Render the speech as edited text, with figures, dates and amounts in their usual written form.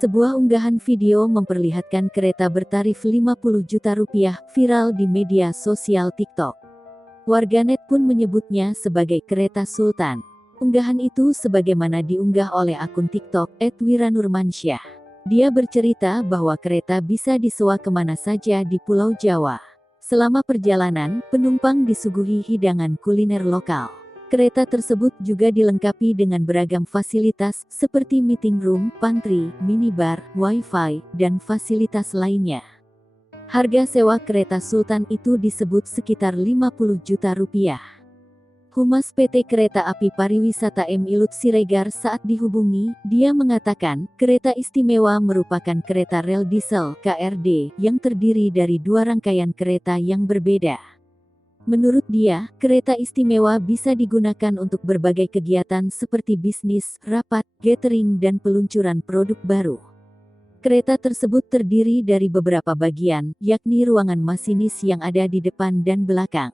Sebuah unggahan video memperlihatkan kereta bertarif Rp50 juta viral di media sosial TikTok. Warganet pun menyebutnya sebagai kereta Sultan. Unggahan itu sebagaimana diunggah oleh akun TikTok @wiranurmansyah. Dia bercerita bahwa kereta bisa disewa kemana saja di Pulau Jawa. Selama perjalanan, penumpang disuguhi hidangan kuliner lokal. Kereta tersebut juga dilengkapi dengan beragam fasilitas seperti meeting room, pantry, minibar, wifi, dan fasilitas lainnya. Harga sewa kereta Sultan itu disebut sekitar Rp50 juta. Humas PT Kereta Api Pariwisata M. Ilut Siregar saat dihubungi, dia mengatakan, kereta istimewa merupakan kereta rel diesel (KRD) yang terdiri dari dua rangkaian kereta yang berbeda. Menurut dia, kereta istimewa bisa digunakan untuk berbagai kegiatan seperti bisnis, rapat, gathering dan peluncuran produk baru. Kereta tersebut terdiri dari beberapa bagian, yakni ruangan masinis yang ada di depan dan belakang.